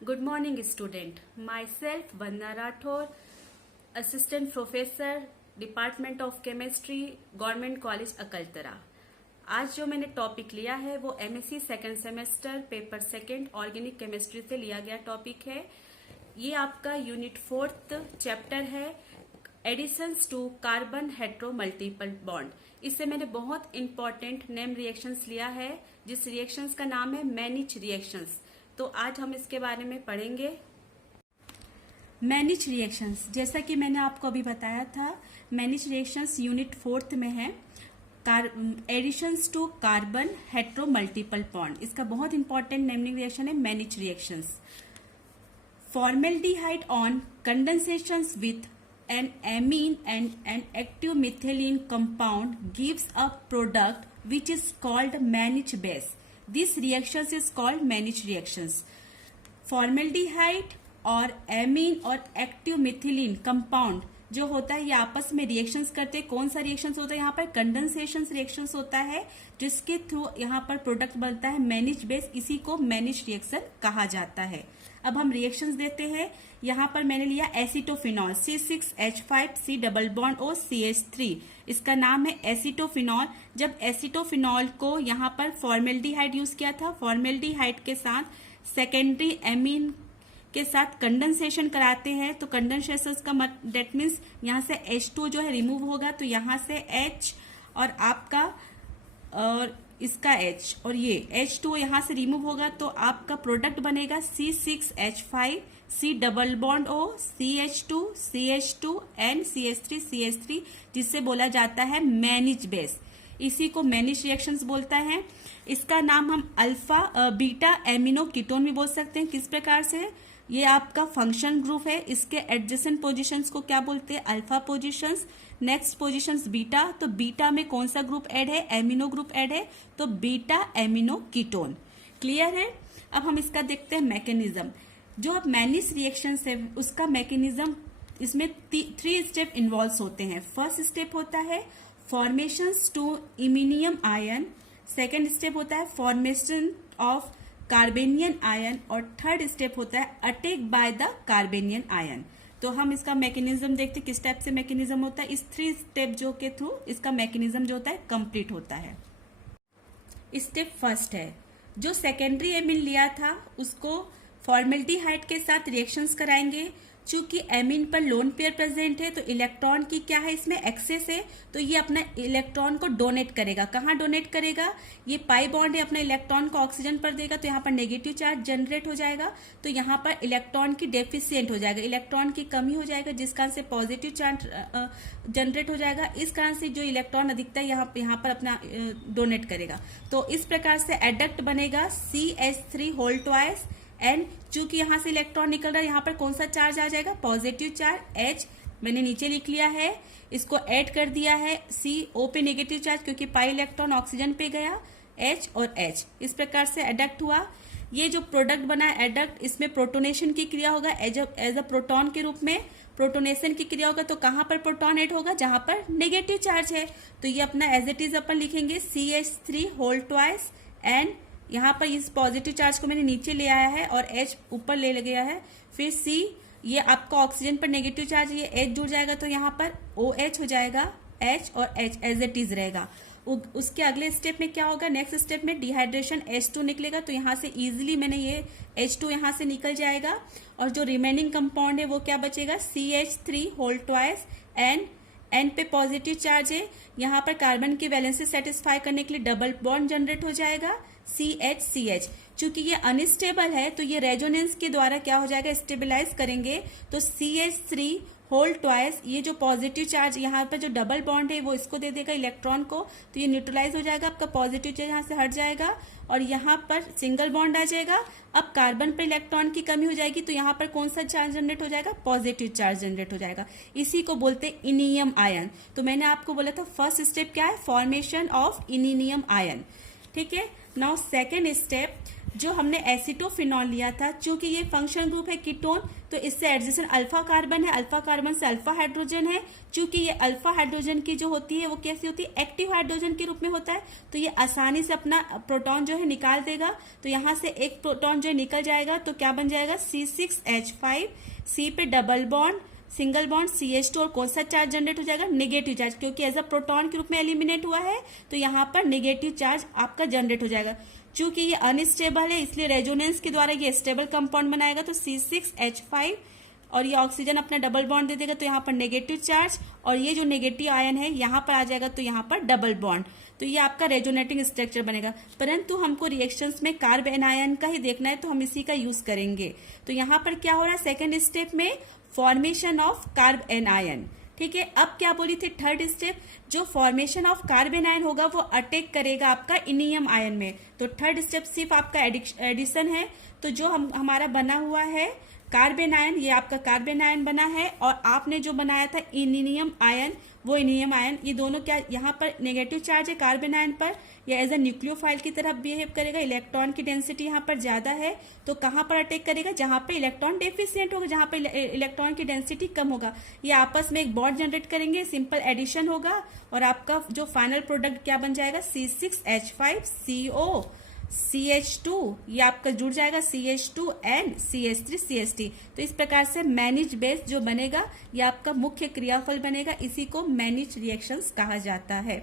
Good morning, student. Myself, Vandana Rathore, Assistant Professor, Department of Chemistry, Government College, Akaltara. आज जो मैंने topic लिया है वो MSc second semester paper second organic chemistry से लिया गया टॉपिक है। ये आपका यूनिट 4th चैप्टर है, additions to carbon hetero multiple bond. इससे मैंने बहुत इंपॉर्टेंट नेम रिएक्शंस लिया है, जिस रिएक्शंस का नाम है मैनिच रिएक्शंस। तो आज हम इसके बारे में पढ़ेंगे। मैनिच रिएक्शंस, जैसा कि मैंने आपको अभी बताया था, मैनिच रिएक्शंस यूनिट 4th में है, additions to carbon hetero multiple bond. इसका बहुत इंपॉर्टेंट नेमिंग रिएक्शन है Mannich reactions. Formaldehyde on condensations with an amine and an active methylene compound gives a product which is called Mannich base. This reaction is called Mannich reactions. Formaldehyde और amine और active methylene compound जो होता है ये आपस में reactions करते हैं। कौन सा रिएक्शंस होता है यहाँ पर? कंडेंसेशन रिएक्शंस होता है, जिसके थ्रू यहाँ पर प्रोडक्ट बनता है मैनिच बेस। इसी को मैनिच रिएक्शन कहा जाता है। अब हम रिएक्शंस देते हैं। यहाँ पर मैंने लिया acetophenol C6H5C double bond O CH3। इसका नाम है एसिटोफिनॉल। जब एसिटोफिनॉल को यहाँ पर फॉर्मेल्डिहाइड यूज किया था, फॉर्मेल्डिहाइड के साथ सेकेंडरी एमीन के साथ कंडेंसेशन कराते हैं, तो कंडेंसेशन का डेट मीन्स यहाँ से H2 जो है रिमूव होगा, तो यहाँ से H और आपका और इसका H और ये H2 यहाँ से रिमूव होगा, तो आपका प्रोडक्ट बनेगा C6H5C double bond O CH2 CH2 N CH3 जिससे बोला जाता है मैनिच बेस। इसी को मैनिच रिएक्शंस बोलता है। इसका नाम हम अल्फा बीटा एमिनो कीटोन भी बोल सकते हैं। किस प्रकार से? ये आपका फंक्शन ग्रुप है। इसके एडजेसेंट पोजीशंस को क्या बोलते हैं? Alpha positions. Next positions beta. तो बीटा में कौन सा ग्रुप ऐड है? एमिनो ग्रुप ऐड है, तो बीटा एमिनो कीटोन। क्लियर है? अब हम इसका देखते हैं मैकेनिज्म। जो अब मैनिच रिएक्शन है उसका मैकेनिज्म, इसमें 3 स्टेप इन्वॉल्व होते हैं। फर्स्ट स्टेप होता है formations to iminium ion, second step होता है फॉर्मेशन ऑफ कार्बेनियन आयन, और थर्ड स्टेप होता है attack by the carbanion ion. तो हम इसका मैकेनिज्म देखते किस टाइप से मैकेनिज्म होता है। इस 3 स्टेप जो के थ्रू इसका मैकेनिज्म जो होता है कंप्लीट होता है। स्टेप फर्स्ट है, जो सेकेंडरी एमिन लिया था उसको फॉर्मेल्डिहाइड के साथ रिएक्शंस कराएंगे। चूंकि एमिन पर लोन पेयर प्रेजेंट है, तो इलेक्ट्रॉन की क्या है इसमें एक्सेस है, तो ये अपना इलेक्ट्रॉन को डोनेट करेगा। कहाँ डोनेट करेगा? ये पाई बॉन्ड है, अपना इलेक्ट्रॉन को ऑक्सीजन पर देगा, तो यहाँ पर नेगेटिव चार्ज जनरेट हो जाएगा, तो यहाँ पर इलेक्ट्रॉन की डेफिशिएंट हो जाएगा, इलेक्ट्रॉन की कमी हो जाएगा, जिस कारण से पॉजिटिव चार्ज जनरेट हो जाएगा। इस कारण से जो इलेक्ट्रॉन अधिकता यहाँ पर अपना डोनेट करेगा। तो इस प्रकार से एडक्ट बनेगा CH3 होल ट्वाइस एंड चूंकि यहां से इलेक्ट्रॉन निकल रहा है, यहां पर कौन सा चार्ज आ जाएगा? Positive charge H। मैंने नीचे लिख लिया है, इसको ऐड कर दिया है CO पे नेगेटिव चार्ज, क्योंकि पाई इलेक्ट्रॉन ऑक्सीजन पे गया, H और H। इस प्रकार से एडक्ट हुआ। ये जो प्रोडक्ट बना है एडक्ट, इसमें प्रोटोनेशन की क्रिया होगा एज अ प्रोटॉन के रूप में प्रोटोनेशन की क्रिया होगा। तो कहां पर प्रोटॉन ऐड होगा? जहां पर नेगेटिव चार्ज है, तो ये अपना एज इट इज अपन लिखेंगे CH3 होल ट्वाइस एंड यहाँ पर इस पॉजिटिव चार्ज को मैंने नीचे ले आया है और H ऊपर ले गया है। फिर C, ये आपका ऑक्सीजन पर नेगेटिव चार्ज, ये H जुड़ जाएगा, तो यहाँ पर OH हो जाएगा, H और H एज इट इज रहेगा। उसके अगले स्टेप में क्या होगा? नेक्स्ट स्टेप में डिहाइड्रेशन H2 निकलेगा, तो यहाँ से इजीली मैंने ये H2 यहाँ से निकल जाएगा, और जो रिमेनिंग कंपाउंड है वो क्या बचेगा? CH3 whole twice and N पे पॉजिटिव चार्ज है, यहाँ पर कार्बन की वैलेंसी सेटिस्फाई करने के लिए डबल बॉन्ड जनरेट हो जाएगा CH। चूंकि ये अनस्टेबल है, तो ये रेजोनेंस के द्वारा क्या हो जाएगा? स्टेबलाइज करेंगे, तो CH3 होल ट्वाइस, ये जो पॉजिटिव चार्ज यहाँ पर जो डबल बॉन्ड है वो इसको दे देगा इलेक्ट्रॉन को, तो ये न्यूट्रलाइज हो जाएगा, आपका पॉजिटिव चार्ज यहाँ से हट जाएगा और यहाँ पर सिंगल बॉन्ड आ जाएगा। अब कार्बन पर इलेक्ट्रॉन की कमी हो जाएगी, तो यहाँ पर कौन सा चार्ज जनरेट हो जाएगा? पॉजिटिव चार्ज जनरेट हो जाएगा। इसी को बोलते हैं इनियम आयन। तो मैंने आपको बोला था फर्स्ट स्टेप क्या है? Formation of iminium ion. ठीक है। नाउ सेकेंड स्टेप, जो हमने एसिटोफिनॉल लिया था, चूंकि ये फंक्शन ग्रुप है कीटोन, तो इससे एडजेसेंट अल्फा कार्बन है, अल्फा कार्बन से अल्फा हाइड्रोजन है। चूंकि ये अल्फा हाइड्रोजन की जो होती है वो कैसी होती है, एक्टिव हाइड्रोजन के रूप में होता है, तो ये आसानी से अपना प्रोटॉन जो है निकाल देगा। तो यहाँ से एक प्रोटॉन जो है निकल जाएगा, तो क्या बन जाएगा C6H5, C पे double bond, single bond CH2, और कौन सा चार्ज जनरेट हो जाएगा, नेगेटिव चार्ज, क्योंकि एज अ प्रोटॉन के रूप में एलिमिनेट हुआ है, तो यहाँ पर नेगेटिव चार्ज आपका जनरेट हो जाएगा। चूंकि ये अनस्टेबल है, इसलिए रेजोनेंस के द्वारा ये स्टेबल कंपाउंड बनाएगा, तो C6H5, और ये ऑक्सीजन अपना डबल बॉन्ड दे देगा, तो यहाँ पर नेगेटिव चार्ज, और ये जो नेगेटिव आयन है यहाँ पर आ जाएगा, तो यहाँ पर डबल बॉन्ड, तो ये आपका रेजोनेटिंग स्ट्रक्चर बनेगा। परंतु हमको रिएक्शंस में कार्ब एनायन का ही देखना है, तो हम इसी का यूज करेंगे। तो यहाँ पर क्या हो रहा है, सेकेंड स्टेप में फॉर्मेशन ऑफ कार्ब एनायन। ठीक है, अब क्या बोली थी, थर्ड स्टेप, जो फॉर्मेशन ऑफ कार्बन आयन होगा वो अटैक करेगा आपका इनियम आयन में। तो थर्ड स्टेप सिर्फ आपका एडिशन है। तो जो हमारा बना हुआ है कार्बन आयन, ये आपका कार्बन आयन बना है, और आपने जो बनाया था इनियम आयन, वो इनियम आयन, ये दोनों क्या, यहाँ पर नेगेटिव चार्ज है कार्बन आयन पर, या एज अ न्यूक्लियोफाइल की तरह बिहेव करेगा। इलेक्ट्रॉन की डेंसिटी यहाँ पर ज्यादा है, तो कहाँ पर अटैक करेगा, जहां पे इलेक्ट्रॉन डेफिशिएंट होगा, जहां पे इलेक्ट्रॉन की डेंसिटी कम होगा। ये आपस में एक बॉन्ड जनरेट करेंगे, सिंपल एडिशन होगा, और आपका जो फाइनल प्रोडक्ट क्या बन जाएगा, C6H5CO CH2, ये आपका जुड़ जाएगा CH2 एंड CH3 CH3। तो इस प्रकार से मैनिज बेस जो बनेगा, ये आपका मुख्य क्रियाफल बनेगा, इसी को मैनिज रिएक्शंस कहा जाता है।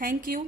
Thank you.